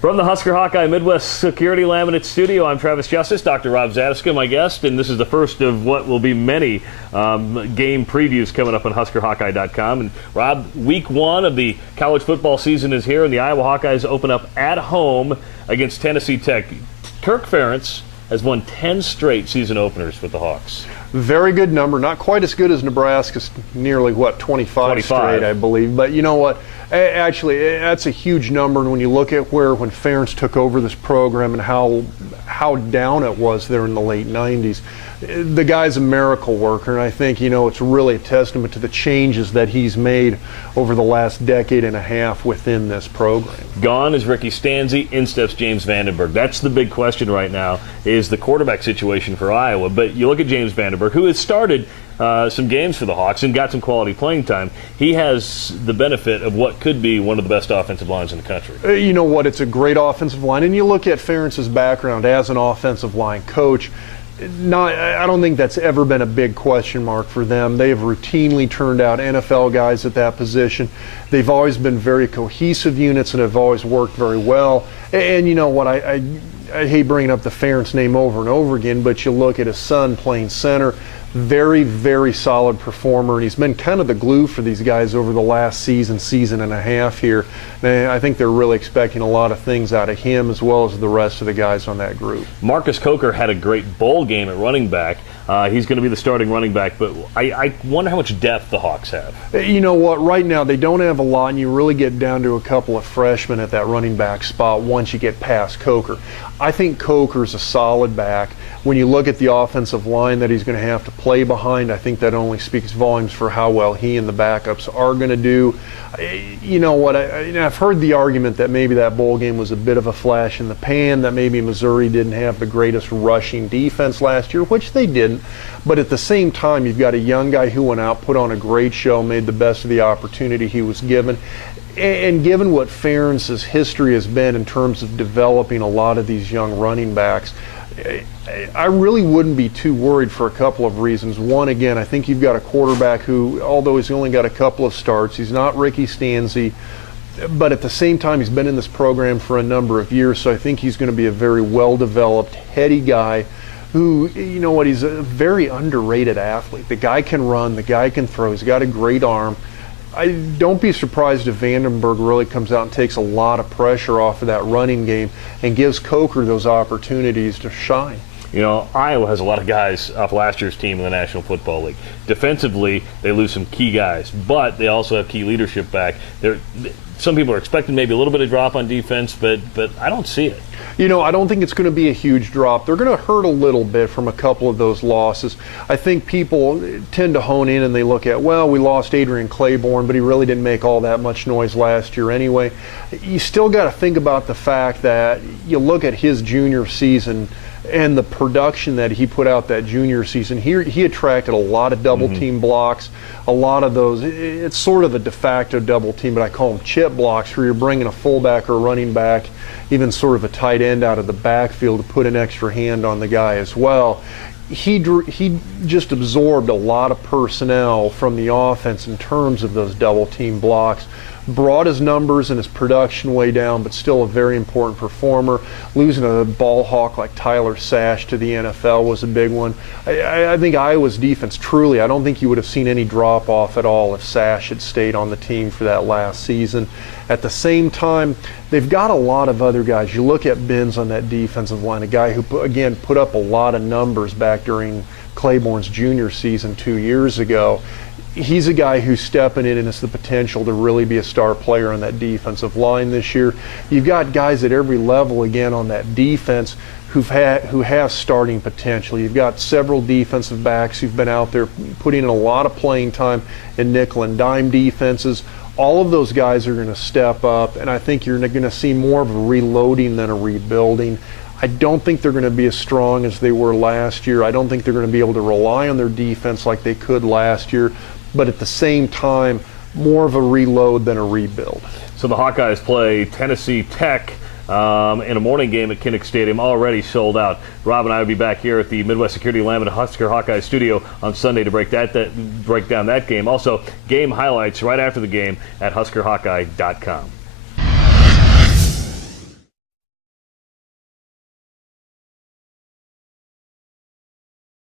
From the Husker Hawkeye Midwest Security Laminate Studio, I'm Travis Justice, Dr. Rob Zadiska, my guest, and this is the first of what will be many game previews coming up on HuskerHawkeye.com. And Rob, week one of the college football season is here, and the Iowa Hawkeyes open up at home against Tennessee Tech. Kirk Ferentz has won 10 straight season openers with the Hawks. Very good number. Not quite as good as Nebraska's nearly, 25 straight, I believe. But you know what? Actually, that's a huge number. And when you look at when Ferentz took over this program and how down it was there in the late 90s, the guy's a miracle worker. And I think, it's really a testament to the changes that he's made over the last decade and a half within this program. Gone is Ricky Stanzi, in steps James Vandenberg. That's the big question right now, is the quarterback situation for Iowa. But you look at James Vandenberg, who has started some games for the Hawks and got some quality playing time. He has the benefit of what could be one of the best offensive lines in the country. You know what? It's a great offensive line. And you look at Ferentz's background as an offensive line coach. I don't think that's ever been a big question mark for them. They have routinely turned out NFL guys at that position. They've always been very cohesive units and have always worked very well. And you know what? I hate bringing up the Ferentz name over and over again, but you look at his son playing center. Very, very solid performer, and he's been kind of the glue for these guys over the last season and a half here. And I think they're really expecting a lot of things out of him as well as the rest of the guys on that group. Marcus Coker had a great bowl game at running back. He's going to be the starting running back, but I wonder how much depth the Hawks have. You know what? Right now they don't have a lot, and you really get down to a couple of freshmen at that running back spot once you get past Coker. I think Coker's a solid back. When you look at the offensive line that he's going to have to play behind, I think that only speaks volumes for how well he and the backups are going to do. You know what? I've heard the argument that maybe that bowl game was a bit of a flash in the pan, that maybe Missouri didn't have the greatest rushing defense last year, which they didn't. But at the same time, you've got a young guy who went out, put on a great show, made the best of the opportunity he was given. And given what Ferentz's history has been in terms of developing a lot of these young running backs, I really wouldn't be too worried for a couple of reasons. One, again, I think you've got a quarterback who, although he's only got a couple of starts, he's not Ricky Stanzi, but at the same time, he's been in this program for a number of years, so I think he's going to be a very well-developed, heady guy who, you know what, he's a very underrated athlete. The guy can run, the guy can throw, he's got a great arm. Don't be surprised if Vandenberg really comes out and takes a lot of pressure off of that running game and gives Coker those opportunities to shine. You know, Iowa has a lot of guys off last year's team in the National Football League. Defensively, they lose some key guys, but they also have key leadership back. Some people are expecting maybe a little bit of drop on defense, but I don't see it. You know, I don't think it's going to be a huge drop. They're going to hurt a little bit from a couple of those losses. I think people tend to hone in and they look at, well, we lost Adrian Claiborne, but he really didn't make all that much noise last year anyway. You still got to think about the fact that you look at his junior season and the production that he put out that junior season. He attracted a lot of double-team blocks, a lot of those. It's sort of a de facto double team, but I call them chip blocks, where you're bringing a fullback or a running back, even sort of a tight end out of the backfield to put an extra hand on the guy as well. He just absorbed a lot of personnel from the offense in terms of those double-team blocks. Brought his numbers and his production way down, but still a very important performer. Losing a ball hawk like Tyler Sash to the NFL was a big one. I think Iowa's defense, truly, I don't think you would have seen any drop-off at all if Sash had stayed on the team for that last season. At the same time, they've got a lot of other guys. You look at Benz on that defensive line, a guy who, again, put up a lot of numbers back during Claiborne's junior season 2 years ago. He's a guy who's stepping in and has the potential to really be a star player on that defensive line this year. You've got guys at every level, again, on that defense who have starting potential. You've got several defensive backs who've been out there putting in a lot of playing time in nickel and dime defenses. All of those guys are going to step up, and I think you're going to see more of a reloading than a rebuilding. I don't think they're going to be as strong as they were last year. I don't think they're going to be able to rely on their defense like they could last year. But at the same time, more of a reload than a rebuild. So the Hawkeyes play Tennessee Tech in a morning game at Kinnick Stadium, already sold out. Rob and I will be back here at the Midwest Security Laminate Husker Hawkeye studio on Sunday to break down that game. Also, game highlights right after the game at HuskerHawkeye.com.